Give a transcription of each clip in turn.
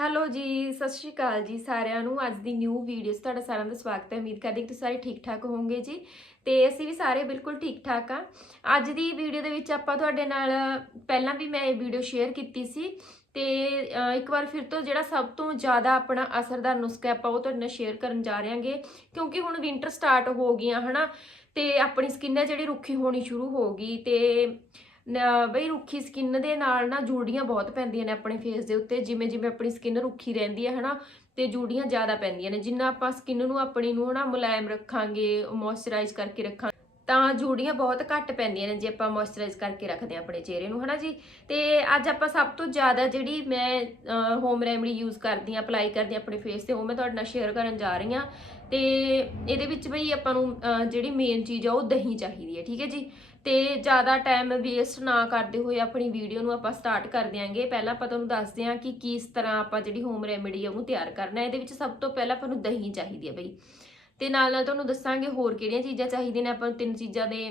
Hello ਜੀ, ਸਤਿ ਸ਼੍ਰੀ ਅਕਾਲ ਜੀ ਸਾਰਿਆਂ ਨੂੰ। ਅੱਜ ਦੀ ਨਿਊ ਵੀਡੀਓ 'ਚ ਤੁਹਾਡਾ ਸਾਰਿਆਂ ਦਾ ਸਵਾਗਤ ਹੈ। ਉਮੀਦ ਕਰਦੀ ਕਿ ਤੁਸੀਂ ਸਾਰੇ ਠੀਕ ਠਾਕ ਹੋਵੋਗੇ ਜੀ। ਤੇ ਅਸੀਂ ਵੀ ਸਾਰੇ ਬਿਲਕੁਲ ਠੀਕ ਠਾਕ ਆ ਅੱਜ ਦੀ ਵੀਡੀਓ ਦੇ ਵਿੱਚ ਆਪਾਂ ਤੁਹਾਡੇ ਨਾਲ, ਪਹਿਲਾਂ ਵੀ ਮੈਂ ਇਹ ਵੀਡੀਓ ਸ਼ੇਅਰ ਕੀਤੀ ਸੀ। ਤੇ ਇੱਕ ਵਾਰ ਫਿਰ ਤੋਂ ਜਿਹੜਾ ਸਭ ਤੋਂ ਜ਼ਿਆਦਾ ਆਪਣਾ ਅਸਰਦਾਰ ਨੁਸਖਾ ਆਪਾਂ ਉਹ ਤੁਹਾਡੇ ਨਾਲ ਸ਼ੇਅਰ ਕਰਨ ਜਾ ਰਹੇ ਹਾਂਗੇ। ਕਿਉਂਕਿ ਹੁਣ ਵਿੰਟਰ ਸਟਾਰਟ ਹੋ ਗਈਆਂ, ਹਨਾ? ਤੇ ਆਪਣੀ ਸਕਿਨ ਹੈ ਜਿਹੜੀ ਰੁੱਖੀ ਹੋਣੀ ਸ਼ੁਰੂ ਹੋ ਗਈ। ਤੇ ਬਈ ਰੁੱਖੀ ਸਕਿਨ ਦੇ ਨਾਲ ਨਾ ਜੂੜੀਆਂ ਬਹੁਤ ਪੈਂਦੀਆਂ ਨੇ ਆਪਣੇ ਫੇਸ ਦੇ ਉੱਤੇ, ਜਿਵੇਂ ਜਿਵੇਂ ਆਪਣੀ ਸਕਿਨ ਰੁੱਖੀ ਰਹਿੰਦੀ ਹੈ, ਹਨਾ, ਤੇ ਜੂੜੀਆਂ ਜ਼ਿਆਦਾ ਪੈਂਦੀਆਂ ਨੇ। ਜਿੰਨਾ ਆਪਾਂ ਸਕਿਨ ਨੂੰ ਆਪਣੀ ਨੂੰ, ਹਨਾ, ਮੁਲਾਇਮ ਰੱਖਾਂਗੇ ਮੋਇਸਚਰਾਈਜ਼ ਕਰਕੇ ਰੱਖਾਂਗੇ, ਤਾਂ ਜੂੜੀਆਂ ਬਹੁਤ ਘੱਟ ਪੈਂਦੀਆਂ ਨੇ ਜੇ ਆਪਾਂ ਮੋਇਸਚਰਾਈਜ਼ ਕਰਕੇ ਰੱਖਦੇ ਹਾਂ ਆਪਣੇ ਚਿਹਰੇ ਨੂੰ, ਹਨਾ ਜੀ? ਤੇ ਅੱਜ ਆਪਾਂ ਸਭ ਤੋਂ ਜ਼ਿਆਦਾ ਜਿਹੜੀ ਮੈਂ ਹੋਮ ਰੈਮਡੀ ਯੂਜ਼ ਕਰਦੀ ਹਾਂ ਅਪਲਾਈ ਕਰਦੀ ਹਾਂ ਆਪਣੇ ਫੇਸ ਤੇ, ਉਹ ਮੈਂ ਤੁਹਾਡੇ ਨਾਲ ਸ਼ੇਅਰ ਕਰਨ ਜਾ ਰਹੀ ਹਾਂ। ਤੇ ਇਹਦੇ ਵਿੱਚ ਬਈ ਆਪਾਂ ਨੂੰ ਜਿਹੜੀ ਮੇਨ ਚੀਜ਼ ਆ, ਉਹ ਦਹੀਂ ਚਾਹੀਦੀ ਹੈ, ਠੀਕ ਹੈ ਜੀ? ਤੇ ਜ਼ਿਆਦਾ ਟਾਈਮ ਵੇਸਟ ਨਾ ਕਰਦੇ ਹੋਏ ਆਪਣੀ ਵੀਡੀਓ ਨੂੰ ਆਪਾਂ ਸਟਾਰਟ ਕਰ ਦਿਆਂਗੇ। ਪਹਿਲਾਂ ਆਪਾਂ ਤੁਹਾਨੂੰ ਦੱਸਦੇ ਹਾਂ ਕਿ ਕਿਸ ਤਰ੍ਹਾਂ ਆਪਾਂ ਜਿਹੜੀ ਹੋਮ ਰੈਮੇਡੀ ਆ, ਉਹਨੂੰ ਤਿਆਰ ਕਰਨਾ। ਇਹਦੇ ਵਿੱਚ ਸਭ ਤੋਂ ਪਹਿਲਾਂ ਆਪਾਂ ਨੂੰ ਦਹੀਂ ਚਾਹੀਦੀ ਹੈ ਬਈ। ਤੇ ਨਾਲ ਨਾਲ ਤੁਹਾਨੂੰ ਦੱਸਾਂਗੇ ਹੋਰ ਕਿਹੜੀਆਂ ਚੀਜ਼ਾਂ ਚਾਹੀਦੀਆਂ ਨੇ। ਆਪਾਂ ਨੂੰ ਤਿੰਨ ਚੀਜ਼ਾਂ ਦੇ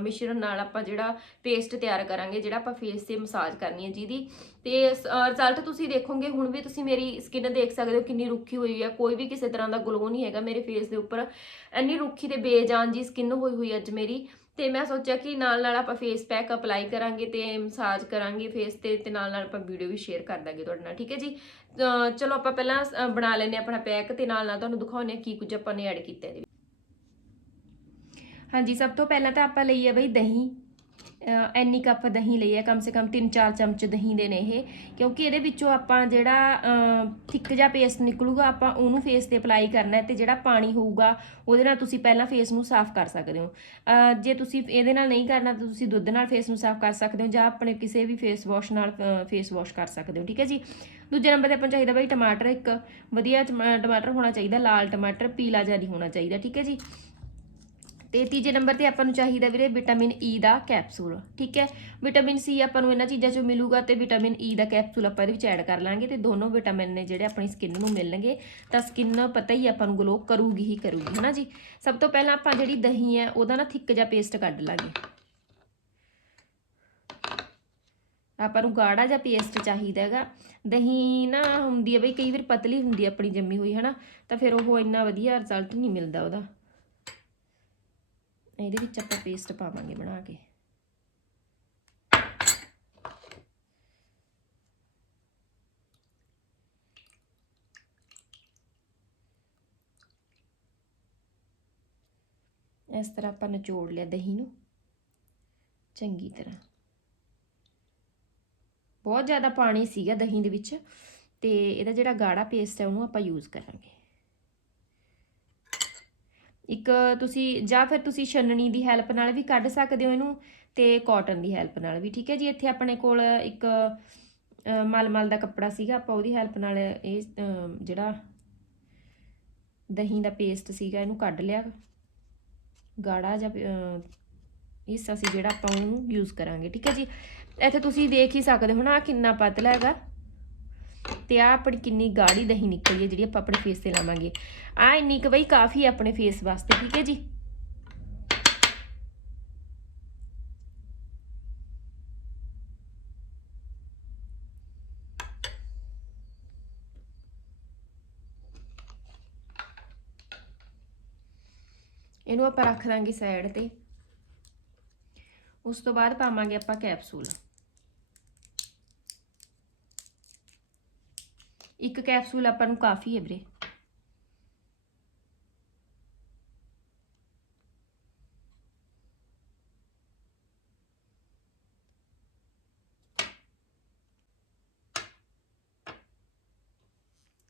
ਮਿਸ਼ਰਣ ਨਾਲ ਆਪਾਂ ਜਿਹੜਾ ਪੇਸਟ ਤਿਆਰ ਕਰਾਂਗੇ, ਜਿਹੜਾ ਆਪਾਂ ਫੇਸ ਤੇ ਮਸਾਜ ਕਰਨੀ ਹੈ ਜਿਹਦੀ। ਤੇ ਰਿਜ਼ਲਟ ਤੁਸੀਂ ਦੇਖੋਗੇ, ਹੁਣ ਵੀ ਤੁਸੀਂ ਮੇਰੀ ਸਕਿਨ ਦੇਖ ਸਕਦੇ ਹੋ ਕਿੰਨੀ ਰੁੱਖੀ ਹੋਈ ਹੈ ਕੋਈ ਵੀ ਕਿਸੇ ਤਰ੍ਹਾਂ ਦਾ ਗਲੋ ਨਹੀਂ ਹੈਗਾ ਮੇਰੇ ਫੇਸ ਦੇ ਉੱਪਰ। ਇੰਨੀ ਰੁੱਖੀ ਤੇ ਬੇਜਾਨ ਜੀ ਸਕਿਨ ਹੋਈ ਹੋਈ ਅੱਜ ਮੇਰੀ। ਤੇ ਮੈਂ ਸੋਚਿਆ ਕਿ ਨਾਲ ਨਾਲ ਆਪਾਂ ਫੇਸ ਪੈਕ ਅਪਲਾਈ ਕਰਾਂਗੇ ਤੇ ਮਸਾਜ ਕਰਾਂਗੇ ਫੇਸ ਤੇ ਤੇ ਨਾਲ ਨਾਲ ਆਪਾਂ ਵੀਡੀਓ ਵੀ ਸ਼ੇਅਰ ਕਰ ਦਾਂਗੇ ਤੁਹਾਡੇ ਨਾਲ ਠੀਕ ਹੈ ਜੀ? ਚਲੋ ਆਪਾਂ ਪਹਿਲਾਂ ਅ, ਬਣਾ ਲੈਨੇ ਆਪਣਾ ਪੈਕ ਤੇ ਨਾਲ ਨਾਲ ਤੁਹਾਨੂੰ ਦਿਖਾਉਂਦੇ ਹਾਂ ਕੀ ਕੁਝ ਆਪਾਂ ਨੇ ਐਡ ਕੀਤਾ ਇਹਦੇ ਹਾਂਜੀ ਸਭ ਤੋਂ ਪਹਿਲਾਂ ਤਾਂ ਆਪਾਂ ਲਈ ਹੈ ਬਈ ਦਹੀਂ। ਐਨੀ ਕੱਪ ਦਹੀਂ ਲਈ ਹੈ, ਕਮ ਸੇ ਕਮ 3-4 ਚਮਚ ਦਹੀਂ ਦੇ ਨੇ ਇਹ, ਕਿਉਂਕਿ ਇਹਦੇ ਵਿੱਚੋਂ ਆਪਾਂ ਜਿਹੜਾ ਥਿੱਕ ਜਿਹਾ ਪੇਸਟ ਨਿਕਲੂਗਾ, ਆਪਾਂ ਉਹਨੂੰ ਫੇਸ ਤੇ ਅਪਲਾਈ ਕਰਨਾ ਹੈ ਤੇ ਜਿਹੜਾ ਪਾਣੀ ਹੋਊਗਾ, ਉਹਦੇ ਨਾਲ ਤੁਸੀਂ ਪਹਿਲਾਂ ਫੇਸ ਨੂੰ ਸਾਫ਼ ਕਰ ਸਕਦੇ ਹੋ। ਜੇ ਤੁਸੀਂ ਇਹਦੇ ਨਾਲ ਨਹੀਂ ਕਰਨਾ, ਤਾਂ ਤੁਸੀਂ ਦੁੱਧ ਨਾਲ ਫੇਸ ਨੂੰ ਸਾਫ਼ ਕਰ ਸਕਦੇ ਹੋ, ਜਾਂ ਆਪਣੇ ਕਿਸੇ ਵੀ ਫੇਸ ਵਾਸ਼ ਨਾਲ ਫੇਸ ਵਾਸ਼ ਕਰ ਸਕਦੇ ਹੋ, ਠੀਕ ਹੈ ਜੀ? ਦੂਜੇ ਨੰਬਰ ਤੇ ਆਪਾਂ ਨੂੰ ਚਾਹੀਦਾ ਬਈ ਟਮਾਟਰ ਇੱਕ, ਵਧੀਆ ਟਮਾ- ਟਮਾਟਰ ਹੋਣਾ ਚਾਹੀਦਾ, ਲਾਲ ਟਮਾਟਰ, ਪੀਲਾ ਜਿਹਾ ਨਹੀਂ ਹੋਣਾ ਚਾਹੀਦਾ, ਠੀਕ ਹੈ ਜੀ? ਤੇ ਤੀਜੇ ਨੰਬਰ ਤੇ ਆਪਾਂ ਨੂੰ ਚਾਹੀਦਾ ਵੀਰੇ ਵਿਟਾਮਿਨ ਈ ਦਾ ਕੈਪਸੂਲ, ਠੀਕ ਹੈ? ਵਿਟਾਮਿਨ ਸੀ ਆਪਾਂ ਨੂੰ ਇਹਨਾਂ ਚੀਜ਼ਾਂ ਚੋਂ ਮਿਲੂਗਾ ਤੇ ਵਿਟਾਮਿਨ ਈ ਦਾ ਕੈਪਸੂਲ ਆਪਾਂ ਇਹਦੇ ਵਿੱਚ ਐਡ ਕਰ ਲਾਂਗੇ ਤੇ ਦੋਨੋਂ ਵਿਟਾਮਿਨ ਨੇ ਜਿਹੜੇ ਆਪਣੀ ਸਕਿਨ ਨੂੰ ਮਿਲਣਗੇ, ਤਾਂ ਸਕਿਨ ਪਤਾ ਹੀ ਆਪਾਂ ਨੂੰ ਗਲੋ ਕਰੂਗੀ ਹੀ ਕਰੂਗੀ, ਹਨਾ ਜੀ? ਸਭ ਤੋਂ ਪਹਿਲਾਂ ਆਪਾਂ ਜਿਹੜੀ ਦਹੀਂ ਹੈ, ਉਹਦਾ ਨਾ ਥਿੱਕ ਜਿਹਾ ਪੇਸਟ ਕੱਢ ਲਾਂਗੇ। ਆਪਾਂ ਨੂੰ ਗਾੜਾ ਜਿਹਾ ਪੇਸਟ ਚਾਹੀਦਾ ਹੈਗਾ। ਦਹੀਂ ਨਾ ਹੁੰਦੀ ਹੈ ਬਈ, ਕਈ ਵਾਰ ਪਤਲੀ ਹੁੰਦੀ ਹੈ ਆਪਣੀ ਜੰਮੀ ਹੋਈ, ਹਨਾ? ਤਾਂ ਫਿਰ ਉਹ ਇੰਨਾ ਵਧੀਆ ਰਿਜ਼ਲਟ ਨਹੀਂ ਮਿਲਦਾ ਉਹਦਾ। ਇਹਦੇ ਵਿੱਚ ਆਪਾਂ ਪੇਸਟ ਪਾਵਾਂਗੇ ਬਣਾ ਕੇ। ਇਸ ਤਰ੍ਹਾਂ ਆਪਾਂ ਨਿਚੋੜ ਲਿਆ ਦਹੀਂ ਨੂੰ। ਚੰਗੀ ਤਰ੍ਹਾਂ। ਬਹੁਤ ਜ਼ਿਆਦਾ ਪਾਣੀ ਸੀਗਾ ਦਹੀਂ ਦੇ ਵਿੱਚ ਤੇ ਇਹਦਾ ਜਿਹੜਾ ਗਾੜਾ ਪੇਸਟ ਹੈ ਉਹਨੂੰ ਆਪਾਂ ਯੂਜ਼ ਕਰਾਂਗੇ। ਇੱਕ ਤੁਸੀਂ ਜਾਂ ਫਿਰ ਤੁਸੀਂ ਛੰਨਣੀ ਦੀ ਹੈਲਪ ਨਾਲ ਵੀ ਕੱਢ ਸਕਦੇ ਹੋ ਇਹਨੂੰ ਤੇ ਕਾਟਨ ਦੀ ਹੈਲਪ ਨਾਲ ਵੀ ਠੀਕ ਹੈ ਜੀ? ਇੱਥੇ ਆਪਣੇ ਕੋਲ ਇੱਕ ਅ, ਮਲਮਲ ਦਾ ਕੱਪੜਾ ਸੀਗਾ ਆਪਾਂ ਉਹਦੀ ਹੈਲਪ ਨਾਲ ਇਹ ਜਿਹੜਾ ਦਹੀਂ ਦਾ ਪੇਸਟ ਸੀਗਾ ਇਹਨੂੰ ਕੱਢ ਲਿਆ। ਗਾੜਾ ਜਾਂ ਅ, ਹਿੱਸਾ ਸੀ ਜਿਹੜਾ ਆਪਾਂ ਉਹਨੂੰ ਯੂਜ਼ ਕਰਾਂਗੇ ਠੀਕ ਹੈ ਜੀ? ਇੱਥੇ ਤੁਸੀਂ ਦੇਖ ਹੀ ਸਕਦੇ ਹੋ ਨਾ ਕਿੰਨਾ ਪਤਲਾ ਹੈਗਾ। ਤੇ ਆ ਆਪਣੀ ਕਿੰਨੀ ਗਾੜੀ ਦਹੀਂ ਨਿਕਲੀ ਹੈ, ਜਿਹੜੀ ਆਪਾਂ ਆਪਣੇ ਫੇਸ ਤੇ ਲਾਵਾਂਗੇ। ਆ ਇੰਨੀ ਕੁ ਬਈ ਕਾਫੀ ਆਪਣੇ ਫੇਸ ਵਾਸਤੇ, ਠੀਕ ਹੈ ਜੀ? ਇਹਨੂੰ ਆਪਾਂ ਰੱਖ ਦਾਂਗੇ ਸਾਈਡ ਤੇ। ਉਸ ਤੋਂ ਬਾਅਦ ਪਾਵਾਂਗੇ ਆਪਾਂ ਕੈਪਸੂਲ ਇੱਕ ਕੈਪਸੂਲ ਆਪਾਂ ਨੂੰ ਕਾਫੀ ਹੈ ਵੀਰੇ।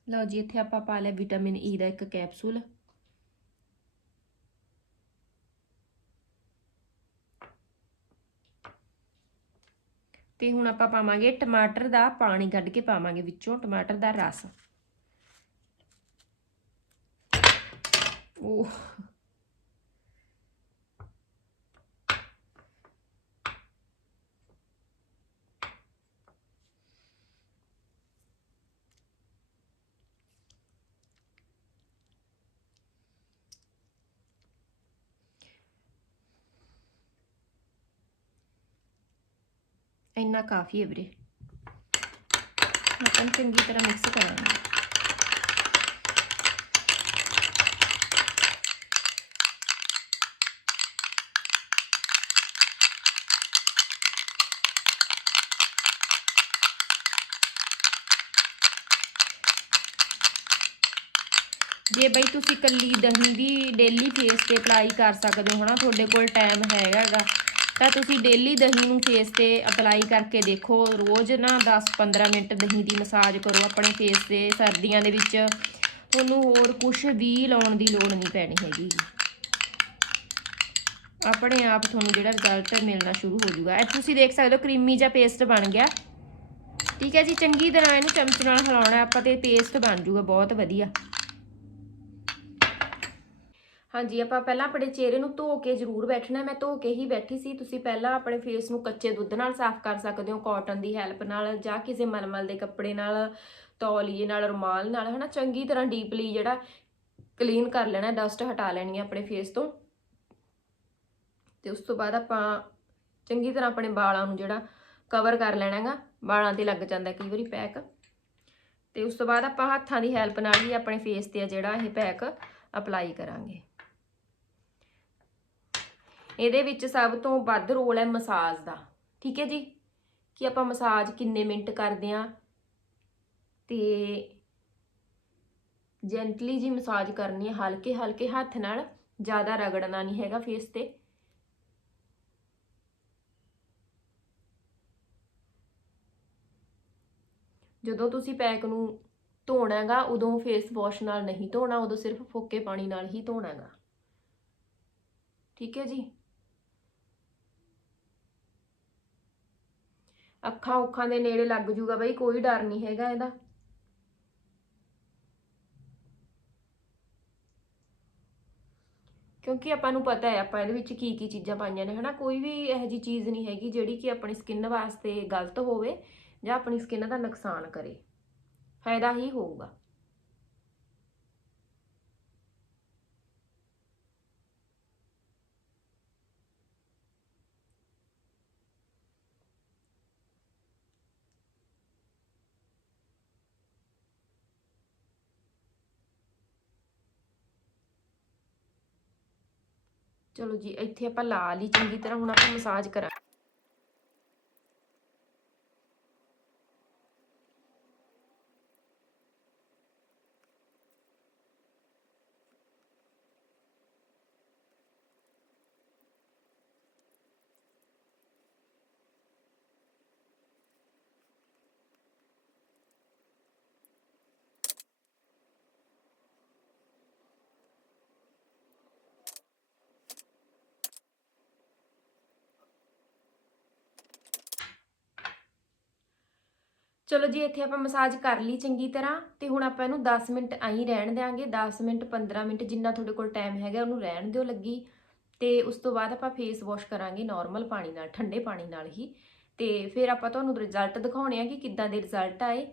ਲਓ ਜੀ, ਇੱਥੇ ਆਪਾਂ ਪਾ ਲਿਆ ਵਿਟਾਮਿਨ ਈ e ਦਾ ਇੱਕ ਕੈਪਸੂਲ। ਤੇ ਹੁਣ ਆਪਾਂ ਪਾਵਾਂਗੇ ਟਮਾਟਰ ਦਾ ਪਾਣੀ ਕੱਢ ਕੇ ਪਾਵਾਂਗੇ ਵਿੱਚੋਂ, ਟਮਾਟਰ ਦਾ ਰਸ। ਉਹ ਇੰਨਾ ਕਾਫੀ ਹੈ ਵੀਰੇ। ਆਪਾਂ ਚੰਗੀ ਤਰ੍ਹਾਂ ਮਿਕਸ ਕਰਾਂਗੇ। ਜੇ ਬਈ ਤੁਸੀਂ ਕੱਲੀ ਦਹੀਂ ਦੀ ਡੇਲੀ ਫੇਸ ਤੇ ਅਪਲਾਈ ਕਰ ਸਕਦੇ ਹੋ ਨਾ ਤੁਹਾਡੇ ਕੋਲ ਟਾਈਮ ਹੈਗਾਗਾ ਤਾਂ ਤੁਸੀਂ ਡੇਲੀ ਦਹੀਂ ਨੂੰ ਫੇਸ ਤੇ ਅਪਲਾਈ ਕਰਕੇ ਦੇਖੋ। ਰੋਜ਼ ਨਾ 10-15 ਮਿੰਟ ਦਹੀਂ ਦੀ ਮਸਾਜ ਕਰੋ ਆਪਣੇ ਫੇਸ ਤੇ, ਸਰਦੀਆਂ ਦੇ ਵਿੱਚ। ਤੁਹਾਨੂੰ ਹੋਰ ਕੁਝ ਵੀ ਲਾਉਣ ਦੀ ਲੋੜ ਨਹੀਂ ਪੈਣੀ ਹੈਗੀ। ਆਪਣੇ ਆਪ ਤੁਹਾਨੂੰ ਜਿਹੜਾ ਰਿਜ਼ਲਟ ਮਿਲਣਾ ਸ਼ੁਰੂ ਹੋ ਜਾਊਗਾ। ਇਹ ਤੁਸੀਂ ਦੇਖ ਸਕਦੇ ਹੋ, ਕਰੀਮੀ ਜਿਹਾ ਪੇਸਟ ਬਣ ਗਿਆ। ਠੀਕ ਹੈ ਜੀ, ਚੰਗੀ ਤਰ੍ਹਾਂ ਇਹਨੂੰ ਚਮਚ ਨਾਲ ਹਿਲਾਉਣਾ, ਆਪਾਂ ਤੇ ਪੇਸਟ ਬਣ ਜਾਊਗਾ, ਬਹੁਤ ਵਧੀਆ। ਹਾਂਜੀ, ਆਪਾਂ ਪਹਿਲਾਂ ਆਪਣੇ ਚਿਹਰੇ ਨੂੰ ਧੋ ਕੇ ਜ਼ਰੂਰ ਬੈਠਣਾ, ਮੈਂ ਧੋ ਕੇ ਹੀ ਬੈਠੀ ਸੀ। ਤੁਸੀਂ ਪਹਿਲਾਂ ਆਪਣੇ ਫੇਸ ਨੂੰ ਕੱਚੇ ਦੁੱਧ ਨਾਲ ਸਾਫ਼ ਕਰ ਸਕਦੇ ਹੋ ਕਾਟਨ ਦੀ ਹੈਲਪ ਨਾਲ ਜਾਂ ਕਿਸੇ ਮਲਮਲ ਦੇ ਕੱਪੜੇ ਨਾਲ, ਤੌਲੀਏ ਨਾਲ, ਰੁਮਾਲ ਨਾਲ, ਹਨਾ? ਚੰਗੀ ਤਰ੍ਹਾਂ ਡੀਪਲੀ ਜਿਹੜਾ ਕਲੀਨ ਕਰ ਲੈਣਾ ਡਸਟ ਹਟਾ ਲੈਣੀ ਹੈ ਆਪਣੇ ਫੇਸ ਤੋਂ। ਤੇ ਉਸ ਤੋਂ ਬਾਅਦ ਆਪਾਂ ਚੰਗੀ ਤਰ੍ਹਾਂ ਆਪਣੇ ਵਾਲਾਂ ਨੂੰ ਜਿਹੜਾ ਕਵਰ ਕਰ ਲੈਣਾਗਾ, ਵਾਲਾਂ ਤੇ ਲੱਗ ਜਾਂਦਾ ਕਈ ਵਾਰੀ ਪੈਕ ਤੇ ਉਸ ਤੋਂ ਬਾਅਦ ਆਪਾਂ ਹੱਥਾਂ ਦੀ ਹੈਲਪ ਨਾਲ ਹੀ ਆਪਣੇ ਫੇਸ ਤੇ ਆ ਜਿਹੜਾ ਇਹ ਪੈਕ ਅਪਲਾਈ ਕਰਾਂਗੇ। ਇਹਦੇ ਵਿੱਚ ਸਭ ਤੋਂ ਵੱਧ ਰੋਲ ਹੈ ਮਸਾਜ ਦਾ। ਠੀਕ ਹੈ ਜੀ? ਕਿ ਆਪਾਂ ਮਸਾਜ ਕਿੰਨੇ ਮਿੰਟ ਕਰਦੇ ਆ ਤੇ ਜੈਂਟਲੀ ਜੀ ਮਸਾਜ ਕਰਨੀ ਹੈ ਹਲਕੇ ਹਲਕੇ ਹੱਥ ਨਾਲ, ਜ਼ਿਆਦਾ ਰਗੜਨਾ ਨਹੀਂ ਹੈਗਾ ਫੇਸ ਤੇ। ਜਦੋਂ ਤੁਸੀਂ ਪੈਕ ਨੂੰ ਧੋਣਾ ਹੈਗਾ ਉਦੋਂ ਫੇਸ ਵਾਸ਼ ਨਾਲ ਨਹੀਂ ਧੋਣਾ, ਉਦੋਂ ਸਿਰਫ ਫੋਕੇ ਪਾਣੀ ਨਾਲ ਹੀ ਧੋਣਾ ਹੈਗਾ ਠੀਕ ਹੈ ਜੀ? ਅੱਖਾਂ ਉੱਖਾਂ ਦੇ ਨੇੜੇ ਲੱਗ ਜੂਗਾ ਬਈ, ਕੋਈ ਡਰ ਨਹੀਂ ਹੈਗਾ ਇਹਦਾ। ਕਿਉਂਕਿ ਆਪਾਂ ਨੂੰ ਪਤਾ ਹੈ, ਆਪਾਂ ਇਹਦੇ ਵਿੱਚ ਕੀ ਕੀ ਚੀਜ਼ਾਂ ਪਾਈਆਂ ਨੇ, ਹਨਾ? ਕੋਈ ਵੀ ਇਹੋ ਜੀ ਚੀਜ਼ ਨਹੀਂ ਹੈਗੀ ਜਿਹੜੀ ਕਿ ਆਪਣੀ ਸਕਿਨ ਵਾਸਤੇ ਗਲਤ ਹੋਵੇ ਜਾਂ ਆਪਣੀ ਸਕਿਨ ਦਾ ਨੁਕਸਾਨ ਕਰੇ। ਫਾਇਦਾ ਹੀ ਹੋਊਗਾ। ਚਲੋ ਜੀ ਇੱਥੇ ਆਪਾਂ ਲਾ ਲਈ ਚੰਗੀ ਤਰ੍ਹਾਂ ਹੁਣ ਆਪਾਂ ਮਸਾਜ ਕਰਾਂ ਚਲੋ ਜੀ, ਇੱਥੇ ਆਪਾਂ ਮਸਾਜ ਕਰ ਲਈ ਚੰਗੀ ਤਰ੍ਹਾਂ ਤੇ ਹੁਣ ਆਪਾਂ ਇਹਨੂੰ 10 ਮਿੰਟ ਆਈ ਰਹਿਣ ਦੇਾਂਗੇ 10 ਮਿੰਟ 15 ਮਿੰਟ ਜਿੰਨਾ ਤੁਹਾਡੇ ਕੋਲ ਟਾਈਮ ਹੈਗਾ, ਉਹਨੂੰ ਰਹਿਣ ਦਿਓ ਲੱਗੀ। ਤੇ ਉਸ ਤੋਂ ਬਾਅਦ ਆਪਾਂ ਫੇਸ ਵਾਸ਼ ਕਰਾਂਗੇ ਨਾਰਮਲ ਪਾਣੀ ਨਾਲ, ਠੰਡੇ ਪਾਣੀ ਨਾਲ ਹੀ। ਤੇ ਫਿਰ ਆਪਾਂ ਤੁਹਾਨੂੰ ਰਿਜ਼ਲਟ ਦਿਖਾਉਣੇ ਆ ਕਿ ਕਿੱਦਾਂ ਦੇ ਰਿਜ਼ਲਟ ਆਏ।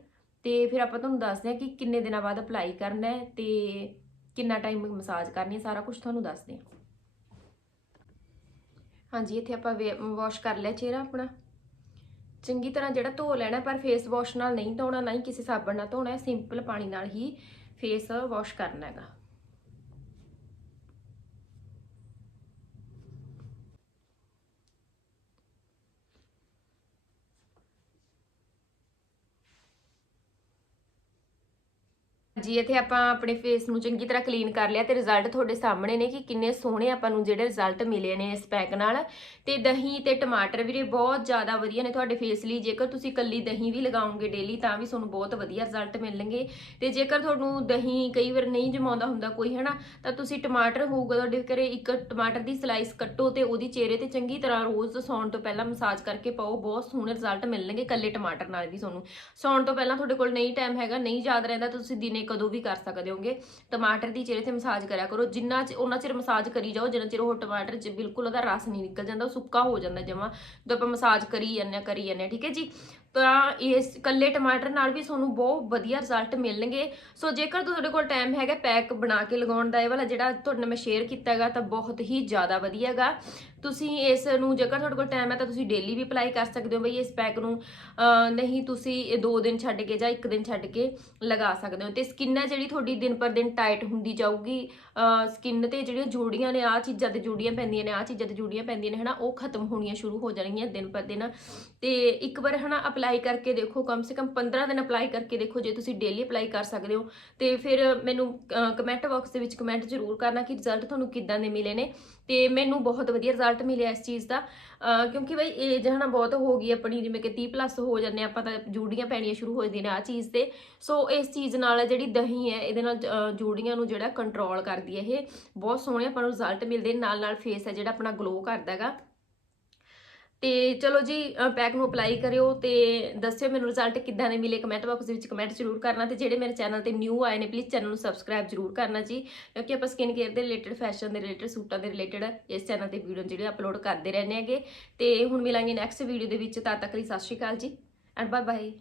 ਤੇ ਫਿਰ ਆਪਾਂ ਤੁਹਾਨੂੰ ਦੱਸਦੇ ਆ ਕਿ ਕਿੰਨੇ ਦਿਨਾਂ ਬਾਅਦ ਅਪਲਾਈ ਕਰਨਾ ਹੈ ਤੇ ਕਿੰਨਾ ਟਾਈਮ ਮਸਾਜ ਕਰਨੀ ਹੈ, ਸਾਰਾ ਕੁਝ ਤੁਹਾਨੂੰ ਦੱਸਦੇ ਆ। ਹਾਂਜੀ, ਇੱਥੇ ਆਪਾਂ ਵਾਸ਼ ਕਰ ਲਿਆ ਚਿਹਰਾ ਆਪਣਾ। ਚੰਗੀ ਤਰ੍ਹਾਂ ਜਿਹੜਾ ਧੋ ਲੈਣਾ, ਪਰ ਫੇਸ ਵਾਸ਼ ਨਾਲ ਨਹੀਂ ਧੋਣਾ, ਨਾ ਹੀ ਕਿਸੇ ਸਾਬਣ ਨਾਲ ਧੋਣਾ ਹੈ ਸਿੰਪਲ ਪਾਣੀ ਨਾਲ ਹੀ ਫੇਸ ਵਾਸ਼ ਕਰਨਾ ਹੈਗਾ। ਜੀ ਇੱਥੇ ਆਪਾਂ ਆਪਣੇ ਫੇਸ ਨੂੰ ਚੰਗੀ ਤਰ੍ਹਾਂ ਕਲੀਨ ਕਰ ਲਿਆ ਤੇ ਰਿਜ਼ਲਟ ਤੁਹਾਡੇ ਸਾਹਮਣੇ ਨੇ ਕਿ ਕਿੰਨੇ ਸੋਹਣੇ ਆਪਾਂ ਨੂੰ ਜਿਹੜੇ ਰਿਜ਼ਲਟ ਮਿਲੇ ਨੇ ਇਸ ਪੈਕ ਨਾਲ। ਤੇ ਦਹੀਂ ਤੇ ਟਮਾਟਰ ਵੀਰੇ ਬਹੁਤ ਜ਼ਿਆਦਾ ਵਧੀਆ ਨੇ ਤੁਹਾਡੇ ਫੇਸ ਲਈ। ਜੇਕਰ ਤੁਸੀਂ ਕੱਲੀ ਦਹੀਂ ਵੀ ਲਗਾਓਗੇ ਡੇਲੀ ਤਾਂ ਵੀ ਤੁਹਾਨੂੰ ਬਹੁਤ ਵਧੀਆ ਰਿਜ਼ਲਟ ਮਿਲਣਗੇ। ਤੇ ਜੇਕਰ ਤੁਹਾਨੂੰ ਦਹੀਂ ਕਈ ਵਾਰ ਨਹੀਂ ਜਮਾਉਂਦਾ ਹੁੰਦਾ ਕੋਈ, ਹਨਾ, ਤਾਂ ਤੁਸੀਂ ਟਮਾਟਰ ਹੋਊਗਾ ਤੁਹਾਡੇ ਘਰੇ, ਇੱਕ ਟਮਾਟਰ ਦੀ ਸਲਾਈਸ ਕੱਟੋ ਤੇ ਉਹਦੀ ਚਿਹਰੇ ਤੇ ਚੰਗੀ ਤਰ੍ਹਾਂ ਰੋਜ਼ ਸੌਣ ਤੋਂ ਪਹਿਲਾਂ ਮਸਾਜ ਕਰਕੇ ਪਾਓ, ਬਹੁਤ ਸੋਹਣੇ ਰਿਜ਼ਲਟ ਮਿਲਣਗੇ ਕੱਲੇ ਟਮਾਟਰ ਨਾਲ ਵੀ ਤੁਹਾਨੂੰ। ਸੌਣ ਤੋਂ ਪਹਿਲਾਂ ਤੁਹਾਡੇ ਕੋਲ ਨਹੀਂ ਟਾਈਮ ਹੈਗਾ, ਨਹੀਂ ਯਾਦ ਰਹਿੰਦਾ, ਤੁਸੀਂ ਦਿਨੇ ਕਦੋਂ ਵੀ ਕਰ ਸਕਦੇ ਹੋਗੇ। ਟਮਾਟਰ ਦੀ ਚਿਹਰੇ ਤੇ ਮਸਾਜ ਕਰਿਆ ਕਰੋ। ਜਿੰਨਾ ਚ ਉਹਨਾਂ ਚਿਰ ਮਸਾਜ ਕਰੀ ਜਾਓ, ਜਿੰਨਾ ਚਿਰ ਉਹ ਟਮਾਟਰ ਚ ਬਿਲਕੁਲ ਉਹਦਾ ਰਸ ਨਹੀਂ ਨਿਕਲ ਜਾਂਦਾ, ਉਹ ਸੁੱਕਾ ਹੋ ਜਾਂਦਾ ਜਮਾ। ਜਦੋਂ ਆਪਾਂ ਮਸਾਜ ਕਰੀ ਜਾਂਦੇ ਹਾਂ, ਕਰੀ ਜਾਂਦੇ ਹਾਂ, ਠੀਕ ਹੈ ਜੀ? ਤਾਂ ਇਸ ਕੱਲੇ ਟਮਾਟਰ ਨਾਲ ਵੀ ਤੁਹਾਨੂੰ ਬਹੁਤ ਵਧੀਆ ਰਿਜ਼ਲਟ ਮਿਲਣਗੇ। ਸੋ ਜੇਕਰ ਤੁਹਾਡੇ ਕੋਲ ਟਾਈਮ ਹੈਗਾ ਪੈਕ ਬਣਾ ਕੇ ਲਗਾਉਣ ਦਾ, ਇਹ ਵਾਲਾ ਜਿਹੜਾ ਤੁਹਾਡੇ ਨਾਲ ਮੈਂ ਸ਼ੇਅਰ ਕੀਤਾ ਹੈਗਾ, ਤਾਂ ਬਹੁਤ ਹੀ ਜ਼ਿਆਦਾ ਵਧੀਆ ਹੈਗਾ। ਤੁਸੀਂ ਇਸ ਨੂੰ ਜੇਕਰ ਤੁਹਾਡੇ ਕੋਲ ਟਾਈਮ ਹੈ ਤਾਂ ਤੁਸੀਂ ਡੇਲੀ ਵੀ ਅਪਲਾਈ ਕਰ ਸਕਦੇ ਹੋ ਬਈ ਇਸ ਪੈਕ ਨੂੰ ਨਹੀਂ ਤੁਸੀਂ ਇਹ ਦੋ ਦਿਨ ਛੱਡ ਕੇ ਜਾਂ ਇੱਕ ਦਿਨ ਛੱਡ ਕੇ ਲਗਾ ਸਕਦੇ ਹੋ। ਤੇ ਸਕਿਨ ਹੈ ਜਿਹੜੀ ਤੁਹਾਡੀ ਦਿਨ ਪਰ ਦਿਨ ਟਾਈਟ ਹੁੰਦੀ ਜਾਊਗੀ। ਸਕਿਨ ਤੇ ਜਿਹੜੀਆਂ ਜੋੜੀਆਂ ਨੇ ਆ ਚੀਜ਼ਾਂ ਤੇ ਜੋੜੀਆਂ ਪੈਂਦੀਆਂ ਨੇ ਆ ਚੀਜ਼ਾਂ ਤੇ ਜੋੜੀਆਂ ਪੈਂਦੀਆਂ ਨੇ, ਹਨਾ, ਉਹ ਖਤਮ ਹੋਣੀਆਂ ਸ਼ੁਰੂ ਹੋ ਜਾਣਗੀਆਂ ਦਿਨ ਪਰ ਦਿਨ। ਤੇ ਇੱਕ ਵਾਰ, ਹਨਾ ਅਪਲਾਈ ਕਰਕੇ ਦੇਖੋ, ਕਮ ਸੇ ਕਮ 15 ਦਿਨ ਅਪਲਾਈ ਕਰਕੇ ਦੇਖੋ ਜੇ ਤੁਸੀਂ ਡੇਲੀ ਅਪਲਾਈ ਕਰ ਸਕਦੇ ਹੋ। ਤੇ ਫਿਰ ਮੈਨੂੰ ਕਮੈਂਟ ਬਾਕਸ ਦੇ ਵਿੱਚ ਕਮੈਂਟ ਜ਼ਰੂਰ ਕਰਨਾ ਕਿ ਰਿਜ਼ਲਟ ਤੁਹਾਨੂੰ ਕਿੱਦਾਂ ਦੇ ਮਿਲੇ ਨੇ। ਤੇ ਮੈਨੂੰ ਬਹੁਤ ਵਧੀਆ ਰਿਜ਼ਲਟ ਮਿਲਿਆ ਇਸ ਚੀਜ਼ ਦਾ। ਕਿਉਂਕਿ ਬਈ ਏਜ ਹਨਾ ਬਹੁਤ ਹੋ ਗਈ ਆਪਣੀ, ਜਿਵੇਂ ਕਿ 30 ਪਲੱਸ ਹੋ ਜਾਂਦੇ ਆਪਾਂ ਤਾਂ ਜੂੜੀਆਂ ਪੈਣੀਆਂ ਸ਼ੁਰੂ ਹੋ ਜਾਂਦੀਆਂ ਨੇ ਆ ਚੀਜ਼ ਤੇ। ਸੋ ਇਸ ਚੀਜ਼ ਨਾਲ ਜਿਹੜੀ ਦਹੀਂ ਹੈ, ਇਹਦੇ ਨਾਲ ਜੂੜੀਆਂ ਨੂੰ ਜਿਹੜਾ ਕੰਟਰੋਲ ਕਰਦੀ ਹੈ ਇਹ। ਬਹੁਤ ਸੋਹਣੇ ਆਪਾਂ ਨੂੰ ਰਿਜ਼ਲਟ ਮਿਲਦੇ ਨੇ ਨਾਲ ਨਾਲ ਫੇਸ ਹੈ ਜਿਹੜਾ ਆਪਣਾ ਗਲੋ ਕਰਦਾ ਹੈਗਾ। ਤੇ ਚਲੋ ਜੀ ਪੈਕ ਨੂੰ ਅਪਲਾਈ ਕਰਿਓ ਤੇ ਦੱਸਿਓ ਮੈਨੂੰ ਰਿਜ਼ਲਟ ਕਿੱਦਾਂ ਦੇ ਮਿਲੇ ਕਮੈਂਟ ਬਾਕਸ ਵਿੱਚ ਕਮੈਂਟ ਜ਼ਰੂਰ ਕਰਨਾ ਤੇ ਜਿਹੜੇ ਮੇਰੇ ਚੈਨਲ ਤੇ ਨਿਊ ਆਏ ਨੇ ਪਲੀਜ਼ ਚੈਨਲ ਨੂੰ ਸਬਸਕ੍ਰਾਈਬ ਜ਼ਰੂਰ ਕਰਨਾ ਜੀ, ਕਿਉਂਕਿ ਆਪਾਂ ਸਕਿਨ ਕੇਅਰ ਦੇ ਰਿਲੇਟਡ ਫੈਸ਼ਨ ਦੇ ਰਿਲੇਟਡ ਸੂਟਾਂ ਦੇ ਰਿਲੇਟਡ ਇਸ ਚੈਨਲ ਤੇ ਵੀਡੀਓ ਜਿਹੜੇ ਅਪਲੋਡ ਕਰਦੇ ਰਹਿੰਦੇ ਹੈਗੇ ਤੇ ਹੁਣ ਮਿਲਾਂਗੇ ਨੈਕਸਟ ਵੀਡੀਓ ਦੇ ਵਿੱਚ, ਤਦ ਤੱਕ ਲਈ ਸਤਿ ਸ਼੍ਰੀ ਅਕਾਲ ਜੀ ਐਂਡ ਬਾਏ ਬਾਏ